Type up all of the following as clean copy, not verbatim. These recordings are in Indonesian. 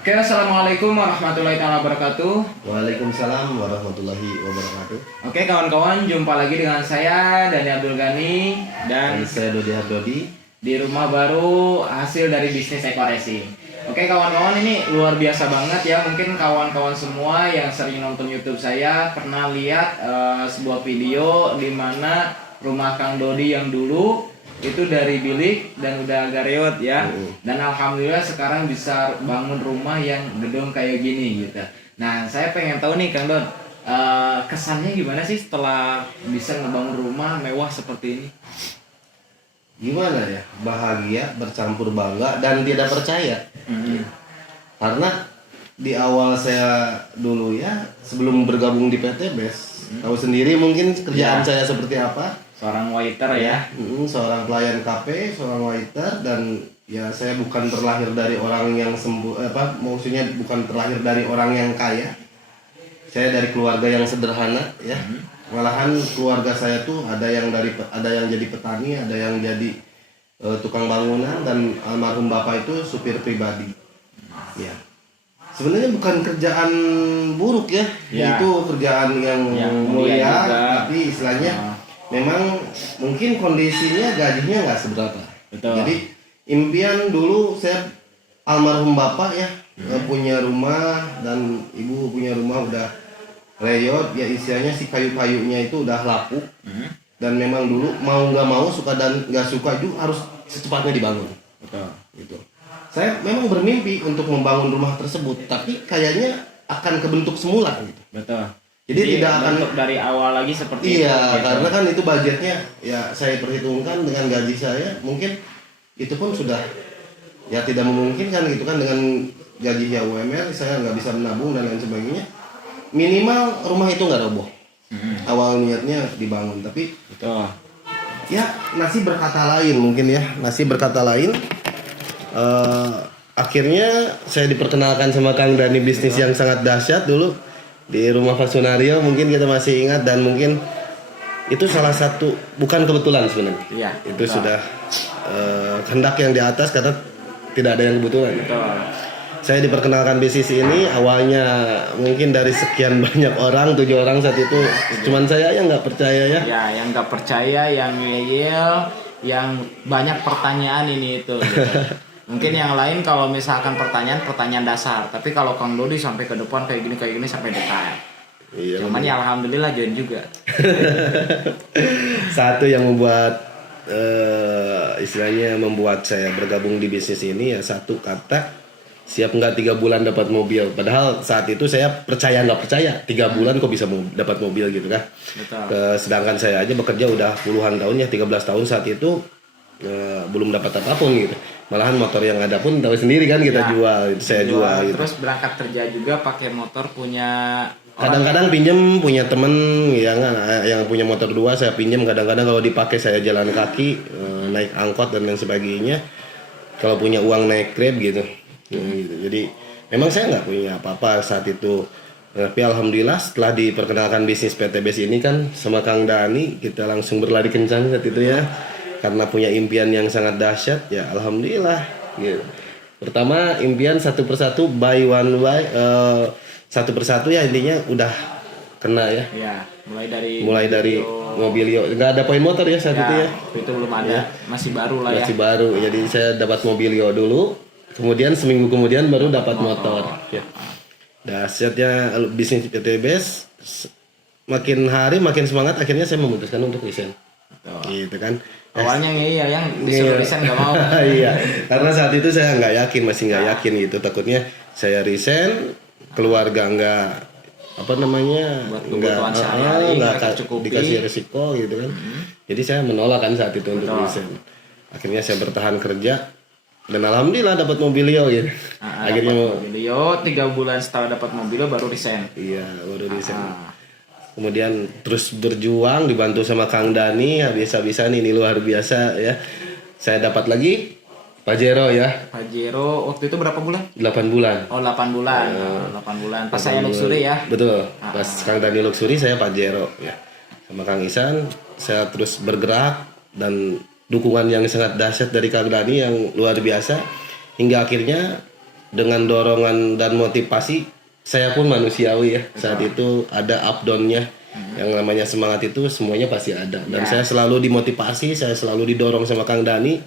Oke, assalamualaikum warahmatullahi wabarakatuh. Waalaikumsalam warahmatullahi wabarakatuh. Oke, kawan-kawan, jumpa lagi dengan saya Dani Abdul Ghani Dan dan saya Dodi Hardodi. di rumah baru hasil dari bisnis Eko Racing. Oke, kawan-kawan, ini luar biasa banget ya. Mungkin kawan-kawan semua yang sering nonton YouTube saya pernah lihat sebuah video di mana rumah Kang Dodi yang dulu itu dari bilik dan udah agak reot ya. Dan alhamdulillah sekarang bisa bangun rumah yang gedung kayak gini gitu. Nah, saya pengen tahu nih Kang Don, kesannya gimana sih setelah bisa ngebangun rumah mewah seperti ini? Gimana ya? Bahagia, bercampur bangga dan tidak percaya. Karena di awal saya dulu ya, sebelum bergabung di PT BES, tahu sendiri mungkin kerjaan Ya. saya seperti apa. Seorang waiter ya. Seorang pelayan kafe, seorang waiter, dan ya saya bukan terlahir dari orang yang maksudnya bukan terlahir dari orang yang kaya. Saya dari keluarga yang sederhana ya. Malahan keluarga saya tuh ada yang jadi petani, ada yang jadi tukang bangunan, dan almarhum bapak itu supir pribadi. Ya. Sebenarnya bukan kerjaan buruk ya. Ya. Itu kerjaan yang mulia mulia, juga. tapi istilahnya memang mungkin kondisinya gajinya nggak seberapa. Betul. Jadi impian dulu saya almarhum bapak ya punya rumah, dan ibu punya rumah udah reot ya, istilahnya si kayu-kayunya itu udah lapuk. Dan memang dulu mau nggak mau, suka dan nggak suka juga harus secepatnya dibangun. Betul. Gitu. Saya memang bermimpi untuk membangun rumah tersebut, tapi kayaknya akan kebentuk semula gitu. Betul. Jadi tidak akan bentuk dari awal lagi seperti itu. Iya, gitu. karena kan itu budgetnya ya saya perhitungkan dengan gaji saya, mungkin itu pun sudah ya tidak memungkinkan gitu kan, dengan gaji ya UMR saya nggak bisa menabung dan lain sebagainya. Minimal rumah itu nggak roboh. Awal niatnya dibangun, tapi Betul. ya nasib berkata lain mungkin ya, nasib berkata lain. Akhirnya saya diperkenalkan sama Kang Dani bisnis yang sangat dahsyat dulu di rumah Fasunario, mungkin kita masih ingat, dan mungkin itu salah satu, bukan kebetulan sebenarnya. Iya. Itu betul. sudah kehendak yang di atas, karena tidak ada yang kebetulan. Betul. Saya diperkenalkan bisnis ini awalnya mungkin dari sekian banyak orang, 7 orang saat itu, cuman saya yang nggak percaya ya. Ya, yang nggak percaya, yang ngeyel, yang banyak pertanyaan ini itu. Gitu. Mungkin yang lain kalau misalkan pertanyaan dasar, tapi kalau Kang Dodi sampai ke depan kayak gini sampai detail. Iya, Cuman ya alhamdulillah join juga. satu yang membuat istilahnya membuat saya bergabung di bisnis ini ya, satu kata, siap nggak 3 bulan dapat mobil. Padahal saat itu saya percaya nggak percaya 3 bulan kok bisa dapat mobil gitu kan. Betul. Sedangkan saya aja bekerja udah puluhan tahun ya, 13 tahun saat itu belum dapat apapun gitu. Malahan motor yang ada pun tahu sendiri kan, kita Ya, jual, saya jual gitu. Terus berangkat kerja juga pakai motor punya Kadang-kadang pinjem punya temen yang punya motor 2, saya pinjem. Kadang-kadang kalau dipakai saya jalan kaki, naik angkot dan lain sebagainya. Kalau punya uang naik Grab gitu. Gitu. Jadi memang saya nggak punya apa-apa saat itu. Tapi alhamdulillah setelah diperkenalkan bisnis PT BES ini kan sama Kang Dani, kita langsung berlari kencang saat itu ya. Karena punya impian yang sangat dahsyat ya, alhamdulillah gitu. Pertama impian satu persatu, by one by satu persatu ya, intinya udah kena ya. Ya, Mulai dari Mobilio, nggak ada poin motor ya saat itu ya. Itu belum ada, masih baru lah Masih ya. baru, jadi saya dapat Mobilio dulu, kemudian seminggu kemudian baru dapat motor ya. Dahsyatnya bisnis PT BES, makin hari makin semangat, akhirnya saya memutuskan untuk resign. Gitu kan. Awalnya iya, yang disuruh resign nggak mau. Iya, karena saat itu saya masih nggak yakin gitu. Takutnya saya resign, keluarga nggak Buat kebutuhan sehari-hari nggak tercukupi. dikasih resiko gitu kan. Jadi saya menolak kan saat itu untuk resign. Akhirnya saya bertahan kerja dan alhamdulillah dapat Mobilio gitu. Akhirnya Mobilio 3 bulan setelah dapat Mobilio baru resign. iya, baru resign. Kemudian terus berjuang dibantu sama Kang Dani, habis-habisan ini luar biasa ya. Saya dapat lagi Pajero ya. Pajero waktu itu berapa bulan? 8 bulan. Oh, 8 bulan. 8 bulan. Pas saya luxury ya. Betul. Pas Kang Dani luxury, saya Pajero ya. Sama Kang Isan saya terus bergerak, dan dukungan yang sangat dahsyat dari Kang Dani yang luar biasa, hingga akhirnya dengan dorongan dan motivasi, saya pun manusiawi ya. Saat itu ada up down-nya. Yang namanya semangat itu semuanya pasti ada. Dan saya selalu dimotivasi, saya selalu didorong sama Kang Dani.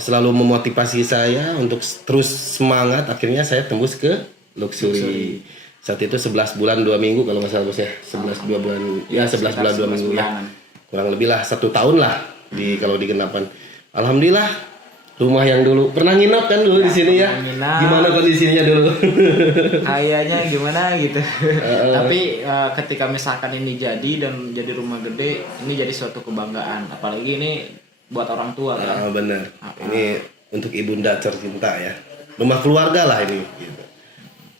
Selalu memotivasi saya untuk terus semangat. Akhirnya saya tembus ke Luxury. Saat itu 11 bulan 2 minggu kalau nggak salah bos ya. 11 2 bulan. Ya 11 bulan 2 minggu ya. Kurang lebih lah 1 tahun lah kalau digenapan. Alhamdulillah. Rumah yang dulu pernah nginap kan dulu di sini ya. Gimana kondisinya dulu? Kayaknya gimana gitu. Tapi ketika misalkan ini jadi dan jadi rumah gede, ini jadi suatu kebanggaan. Apalagi ini buat orang tua kan. Benar. Ini untuk ibunda tercinta ya. Rumah keluarga lah ini. Gitu.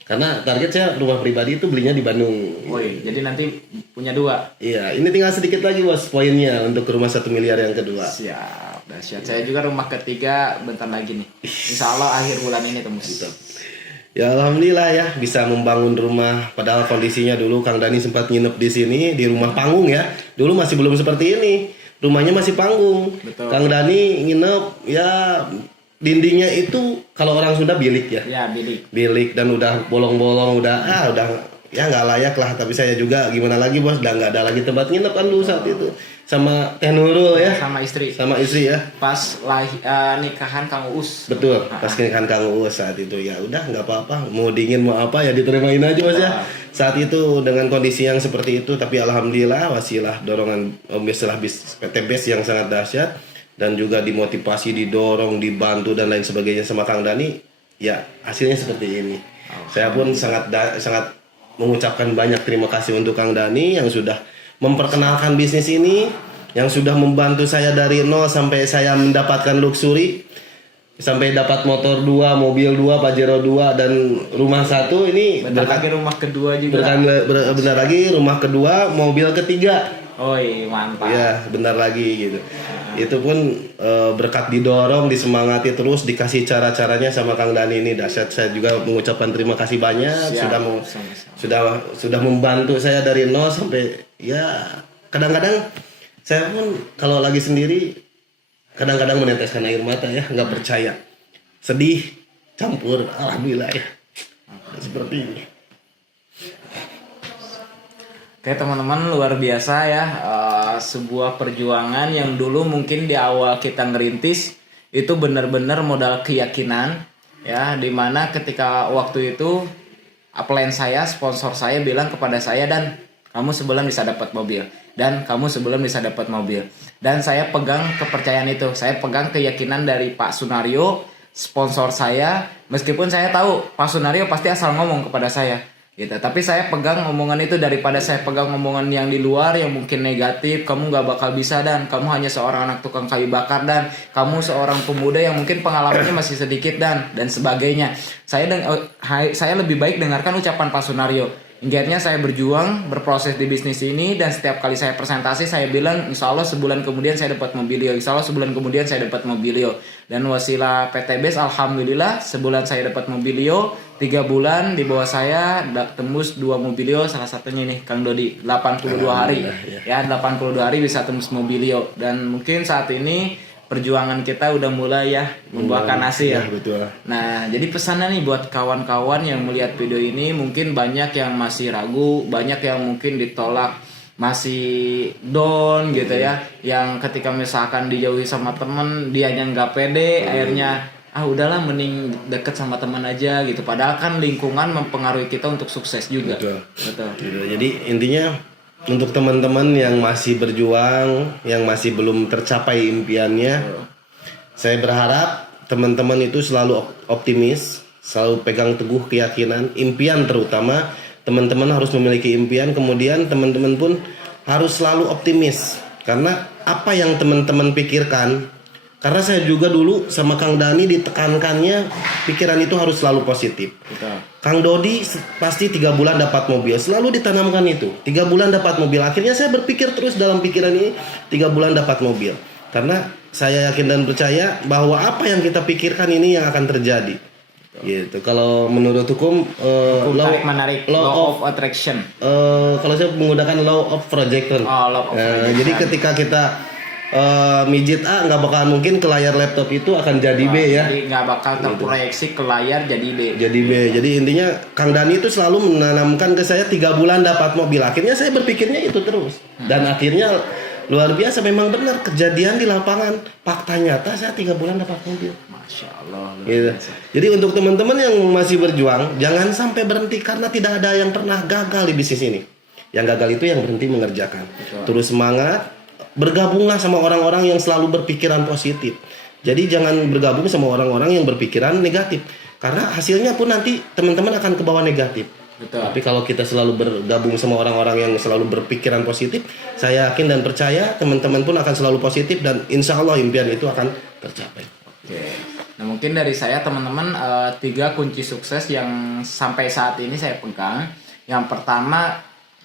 Karena target saya rumah pribadi itu belinya di Bandung. Woi, jadi nanti punya 2. Iya, ini tinggal sedikit lagi bos poinnya untuk rumah 1 miliar yang kedua. Siap, dahsyat. Saya juga rumah ketiga bentar lagi nih. Insya Allah akhir bulan ini tembus. Ya alhamdulillah ya bisa membangun rumah. Padahal kondisinya dulu Kang Dani sempat nginep di sini di rumah panggung ya. Dulu masih belum seperti ini. Rumahnya masih panggung. Betul. Kang Dani nginep ya dindingnya itu kalau orang Sunda bilik ya. Ya, bilik. Bilik dan udah bolong-bolong udah ya nggak layak lah. Tapi saya juga gimana lagi bos, udah nggak ada lagi tempat nginep kan dulu saat itu. Sama Teh Nurul ya. Sama istri Ya. Pas nikahan Kang Uus. Betul, pas nikahan Kang Uus saat itu ya udah nggak apa-apa, mau dingin mau apa ya diterimain aja bos ya. Saat itu dengan kondisi yang seperti itu, tapi alhamdulillah wasilah dorongan setelah PT Best yang sangat dahsyat dan juga dimotivasi, didorong, dibantu dan lain sebagainya sama Kang Dani, ya hasilnya seperti ini. Saya pun sangat mengucapkan banyak terima kasih untuk Kang Dani yang sudah memperkenalkan bisnis ini, yang sudah membantu saya dari nol sampai saya mendapatkan Luxury, sampai dapat motor 2, mobil 2, Pajero 2 dan rumah 1 ini. Bentar lagi rumah kedua juga. Benar lagi rumah kedua, mobil ketiga. Oi, mantap. Ya, bentar lagi gitu. Itu pun berkat didorong, disemangati terus, dikasih cara-caranya sama Kang Dani ini dahsyat. Saya juga mengucapkan terima kasih banyak. Sudah membantu saya dari nol sampai ya kadang-kadang saya pun kalau lagi sendiri kadang-kadang meneteskan air mata ya, nggak percaya, sedih campur, alhamdulillah ya. Seperti ini. Oke teman-teman, luar biasa ya, sebuah perjuangan yang dulu mungkin di awal kita ngerintis itu benar-benar modal keyakinan ya, dimana ketika waktu itu upline saya, sponsor saya bilang kepada saya, dan kamu sebulan bisa dapat mobil, dan kamu sebulan bisa dapat mobil, dan saya pegang kepercayaan itu, saya pegang keyakinan dari Pak Sunario, sponsor saya, meskipun saya tahu Pak Sunario pasti asal ngomong kepada saya gitu. Tapi saya pegang omongan itu daripada saya pegang omongan yang di luar yang mungkin negatif, kamu gak bakal bisa, dan kamu hanya seorang anak tukang kayu bakar, dan kamu seorang pemuda yang mungkin pengalamannya masih sedikit dan sebagainya. Saya lebih baik dengarkan ucapan Pak Sunario. Ingatnya saya berjuang, berproses di bisnis ini, dan setiap kali saya presentasi saya bilang insya Allah sebulan kemudian saya dapat mobilio, insya Allah sebulan kemudian saya dapat mobilio. Dan wasilah PT Best alhamdulillah sebulan saya dapat mobilio, 3 bulan di bawah saya tembus 2 mobilio, salah satunya ini Kang Dodi 82 hari ya, 82 hari bisa tembus mobilio. Dan mungkin saat ini perjuangan kita udah mulai ya membuahkan hasil ya. Betul. Nah, jadi pesannya nih buat kawan-kawan yang melihat video ini, mungkin banyak yang masih ragu, banyak yang mungkin ditolak, masih down gitu ya, yang ketika misalkan dijauhi sama temen dia yang nggak pede, akhirnya udahlah mending deket sama teman aja gitu. Padahal kan lingkungan mempengaruhi kita untuk sukses juga. Betul. Jadi intinya untuk teman-teman yang masih berjuang, yang masih belum tercapai impiannya, saya berharap teman-teman itu selalu optimis, selalu pegang teguh keyakinan, impian terutama. Teman-teman harus memiliki impian, kemudian teman-teman pun harus selalu optimis. Karena apa yang teman-teman pikirkan, karena saya juga dulu sama Kang Dani ditekankannya pikiran itu harus selalu positif. Betul. Kang Dodi pasti 3 bulan dapat mobil, selalu ditanamkan itu 3 bulan dapat mobil. Akhirnya saya berpikir terus dalam pikiran ini 3 bulan dapat mobil, karena saya yakin dan percaya bahwa apa yang kita pikirkan ini yang akan terjadi. Gitu. Kalau menurut hukum law of attraction. Kalau saya menggunakan law of projection. Law of projection. Jadi ketika kita mijit A nggak bakal mungkin ke layar laptop itu akan jadi B ya. Jadi nggak bakal terproyeksi ke layar jadi B. Jadi B. Jadi intinya Kang Dani itu selalu menanamkan ke saya 3 bulan dapat mobil. Akhirnya saya berpikirnya itu terus. Dan akhirnya luar biasa, memang benar kejadian di lapangan. Fakta nyata saya 3 bulan dapat mobil. Masya Allah. Gitu. Jadi untuk teman-teman yang masih berjuang, jangan sampai berhenti karena tidak ada yang pernah gagal di bisnis ini. Yang gagal itu yang berhenti mengerjakan. Betul. Terus semangat, bergabunglah sama orang-orang yang selalu berpikiran positif. Jadi jangan bergabung sama orang-orang yang berpikiran negatif. Karena hasilnya pun nanti teman-teman akan ke bawah negatif. Betul. Tapi kalau kita selalu bergabung sama orang-orang yang selalu berpikiran positif, saya yakin dan percaya teman-teman pun akan selalu positif dan insya Allah impian itu akan tercapai. Oke. Nah mungkin dari saya teman-teman 3 kunci sukses yang sampai saat ini saya pegang. Yang pertama,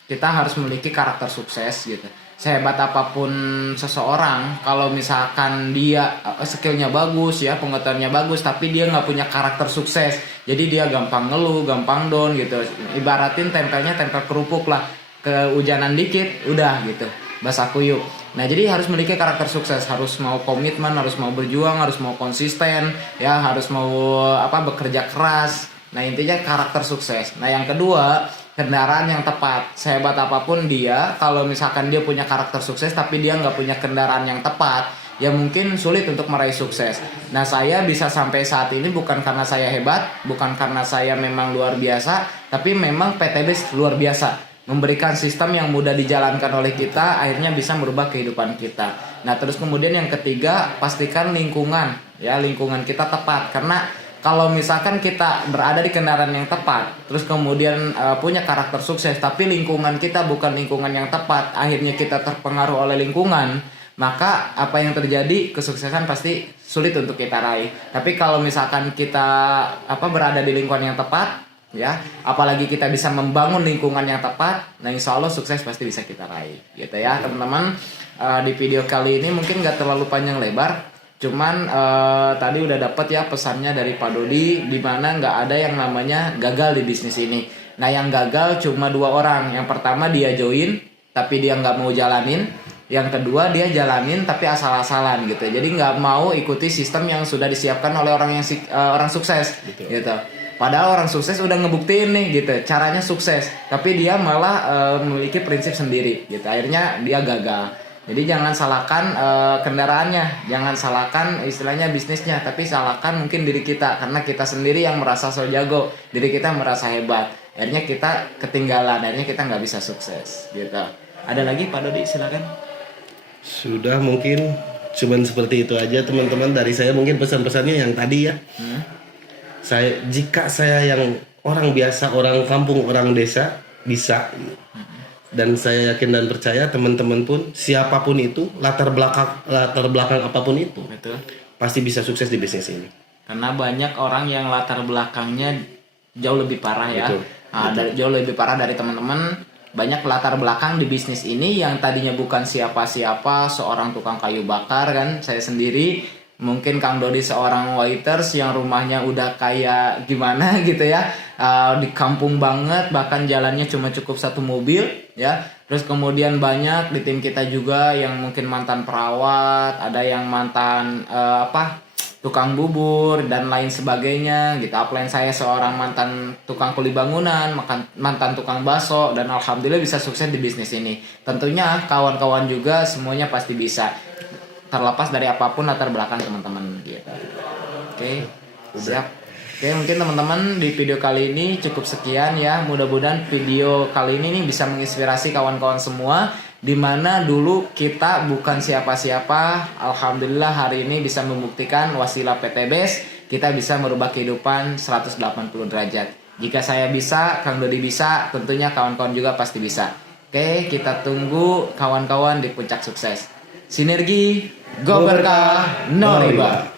kita harus memiliki karakter sukses gitu. Sehebat apapun seseorang, kalau misalkan dia skillnya bagus ya, pengetahuannya bagus, tapi dia nggak punya karakter sukses, jadi dia gampang ngeluh, gampang down gitu. Ibaratin tempelnya tempel kerupuk lah, kehujanan dikit udah gitu, basah kuyup. Nah jadi harus memiliki karakter sukses, harus mau komitmen, harus mau berjuang, harus mau konsisten, ya harus mau bekerja keras. Nah intinya karakter sukses. Nah yang kedua, kendaraan yang tepat. Sehebat apapun dia, kalau misalkan dia punya karakter sukses tapi dia nggak punya kendaraan yang tepat, ya mungkin sulit untuk meraih sukses. Nah saya bisa sampai saat ini bukan karena saya hebat, bukan karena saya memang luar biasa, tapi memang PTB luar biasa, memberikan sistem yang mudah dijalankan oleh kita, akhirnya bisa merubah kehidupan kita. Nah terus kemudian yang ketiga, pastikan lingkungan, ya lingkungan kita tepat. Karena kalau misalkan kita berada di kendaraan yang tepat, terus kemudian punya karakter sukses, tapi lingkungan kita bukan lingkungan yang tepat, akhirnya kita terpengaruh oleh lingkungan, maka apa yang terjadi, kesuksesan pasti sulit untuk kita raih. Tapi kalau misalkan kita berada di lingkungan yang tepat, ya, apalagi kita bisa membangun lingkungan yang tepat, nah insya Allah sukses pasti bisa kita raih, gitu ya teman-teman. Di video kali ini mungkin gak terlalu panjang lebar. Cuman tadi udah dapat ya pesannya dari Pak Dodi, di mana nggak ada yang namanya gagal di bisnis ini. Nah yang gagal cuma 2 orang. Yang pertama dia join tapi dia nggak mau jalanin. Yang kedua dia jalanin tapi asal-asalan gitu. Jadi nggak mau ikuti sistem yang sudah disiapkan oleh orang sukses. Betul. Gitu. Padahal orang sukses udah ngebuktiin nih gitu, caranya sukses. Tapi dia malah memiliki prinsip sendiri gitu. Akhirnya dia gagal. Jadi jangan salahkan kendaraannya, jangan salahkan istilahnya bisnisnya, tapi salahkan mungkin diri kita, karena kita sendiri yang merasa so jago, diri kita merasa hebat, akhirnya kita ketinggalan, akhirnya kita nggak bisa sukses, gitu. Ada lagi Pak Dodi, silakan. Sudah, mungkin cuman seperti itu aja teman-teman dari saya. Mungkin pesan-pesannya yang tadi ya. Jika saya yang orang biasa, orang kampung, orang desa bisa. Dan saya yakin dan percaya teman-teman pun siapapun itu latar belakang apapun itu, betul, pasti bisa sukses di bisnis ini. Karena banyak orang yang latar belakangnya jauh lebih parah ya. Betul, betul. Jauh lebih parah dari teman-teman. Banyak latar belakang di bisnis ini yang tadinya bukan siapa-siapa, seorang tukang kayu bakar kan, saya sendiri. Mungkin Kang Dodi seorang waiters yang rumahnya udah kayak gimana gitu ya, di kampung banget, bahkan jalannya cuma cukup 1 mobil ya. Terus kemudian banyak di tim kita juga yang mungkin mantan perawat, ada yang mantan tukang bubur dan lain sebagainya gitu. Upline saya seorang mantan tukang kuli bangunan, mantan tukang bakso, dan alhamdulillah bisa sukses di bisnis ini. Tentunya kawan-kawan juga semuanya pasti bisa, terlepas dari apapun latar belakang teman-teman gitu. Oke, siap. Oke, mungkin teman-teman di video kali ini cukup sekian ya. Mudah-mudahan video kali ini bisa menginspirasi kawan-kawan semua, dimana dulu kita bukan siapa-siapa. Alhamdulillah hari ini bisa membuktikan wasilah PTBes kita bisa merubah kehidupan 180 derajat. Jika saya bisa, Kang Dodi bisa, tentunya kawan-kawan juga pasti bisa. Oke, kita tunggu kawan-kawan di puncak sukses. Sinergi, go berkah, no riba.